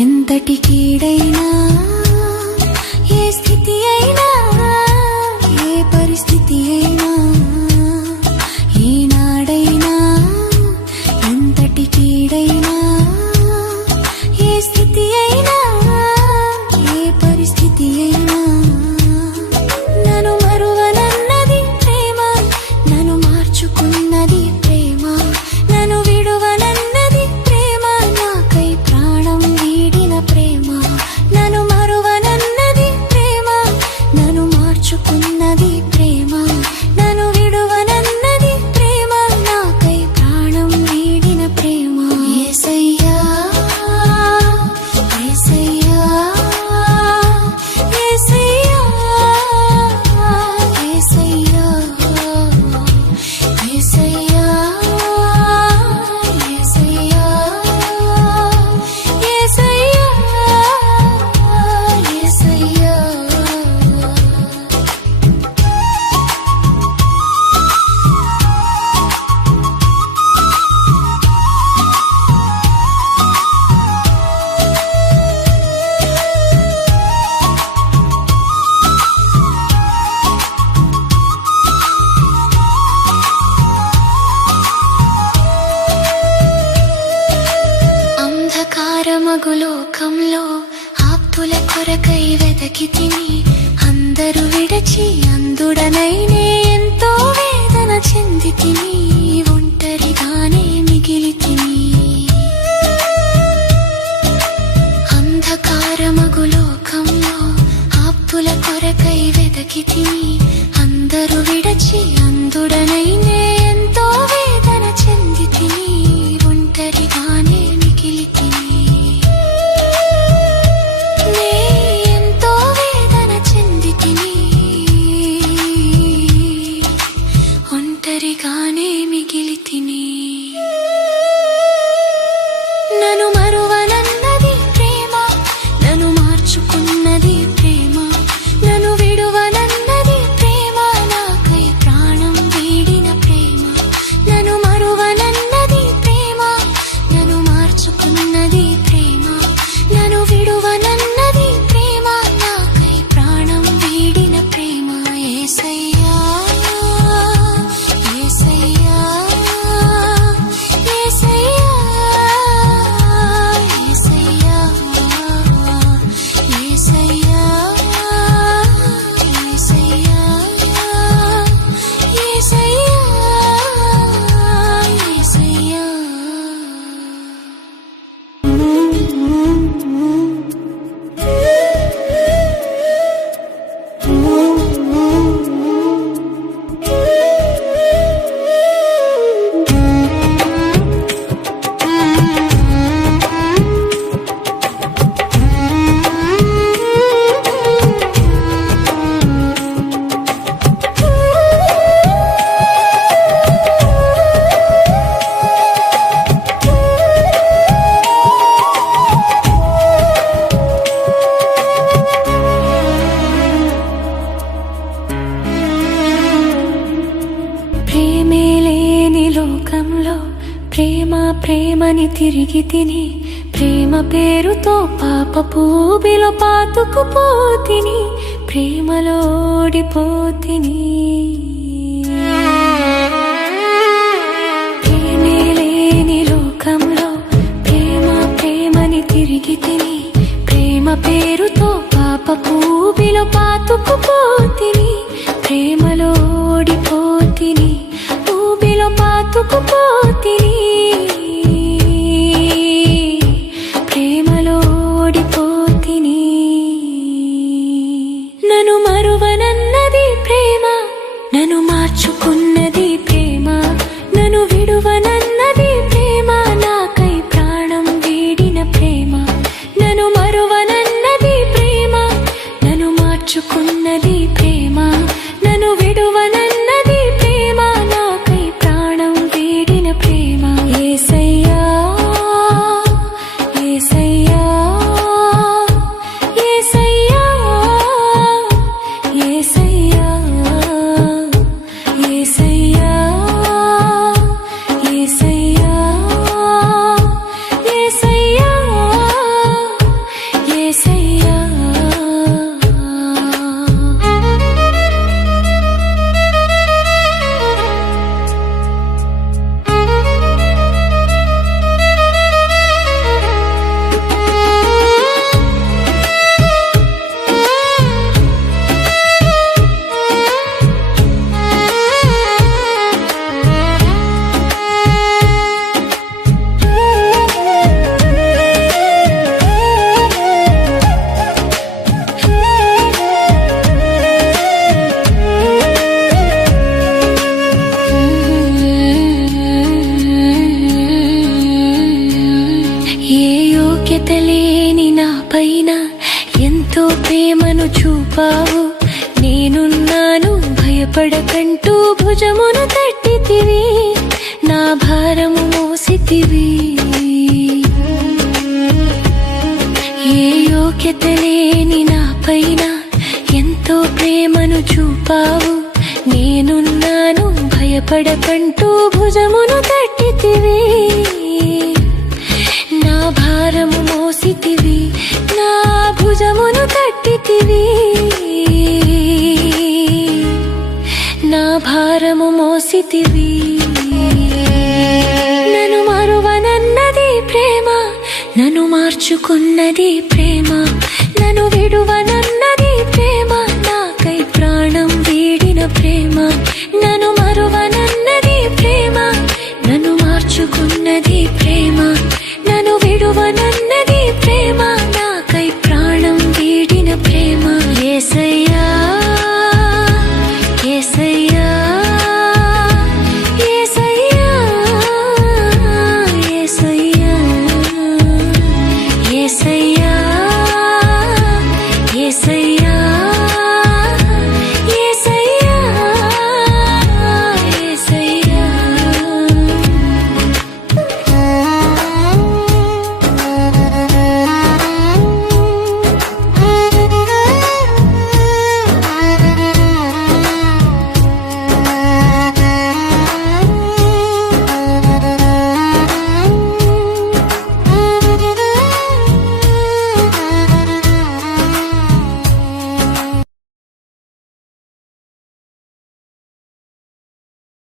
ఎంతటి కీడైనా ఏ స్థితి అయినా ఏ పరిస్థితి అయినా ఈనాడైనా ఎంతటి కీడైనా ఏ స్థితి అయినా ఏ పరిస్థితి అయినా నన్ను మరువనన్నది ప్రేమ, నన్ను మార్చుకున్నది ప్రేమ, నన్ను విడువనన్నది ప్రేమ, నాకై ప్రాణం వీడిన ప్రేమ. నన్ను మరువనన్నది ప్రేమ, నన్ను మార్చుకున్నది ప్రేమ, నన్ను విడువనన్నది ప్రేమ, నాకై ప్రాణం వీడిన ప్రేమ. యేసయ్యా యేసయ్యా యేసయ్యా యేసయ్యా యేసయ్యా యేసయ్యా యేసయ్యా యేసయ్యా. అంధకారమగు లోకంలో ఆప్తుల కొరకై వెదకి తిని అందరూ విడచి అందుడనైనే ఎంతో వేదన చెంది తిని ఒంటరిగానే మిగిలి తిని. అంధకారమగు లోకంలో ఆప్తుల కొరకై వెదకి తిని అందరూ విడచి అందుడనైనే ఎంతో వేదన చెంది తిని ఒంటరిగానే మిగిలి తిని. నే ఎంతో వేదన చెంది తిని ఒంటరిగానే మిగిలి తిని. నన్ను మరువనన్నది ప్రేమ, నన్ను మార్చుకున్నది ప్రేమ, నన్ను విడువనన్నది ప్రేమ, నాకై ప్రాణం వీడిన ప్రేమ. నన్ను మరువనన్నది ప్రేమ, నన్ను మార్చుకున్నది ప్రేమ, నన్ను విడువనన్నది ప్రేమ, నాకై ప్రాణం వీడిన ప్రేమ. యేసయ్యా యేసయ్యా యేసయ్యా యేసయ్యా యేసయ్యా యేసయ్యా యేసయ్యా యేసయ్యా. ప్రేమే లేని లోకంలో ప్రేమ ప్రేమని తిరిగి తిని ప్రేమ పేరుతో పాపపు ఊబిలో పాతుకుపోతిని ప్రేమలో ఓడిపోతిని. ప్రేమే లేని లోకంలో ప్రేమ ప్రేమని తిరిగి తిని ప్రేమ పేరుతో పాపపు ఊబిలో పాతుకుపోతిని ప్రేమలో ఓడిపోతిని ఊబిలో పాతుకుపోతిని ప్రేమలో ఓడిపోతిని. నన్ను మరువనన్నది ప్రేమ, నన్ను మార్చుకున్నది ప్రేమ, భయపడకంటూ భుజమును తట్టితివి, నా భారము మోసితివి. ఏ యోగ్యత లేని నా పైన ఎంతో ప్రేమను చూపావు, నేనున్నాను భయపడకంటూ భుజమును తట్టితివి, నా భారము మోసితివి, నా భుజమును తట్టితివి, నా భారము మోసితివి. నన్ను మరువనన్నది ప్రేమ, నన్ను మార్చుకున్నది ప్రేమ, నన్ను విడువనన్నది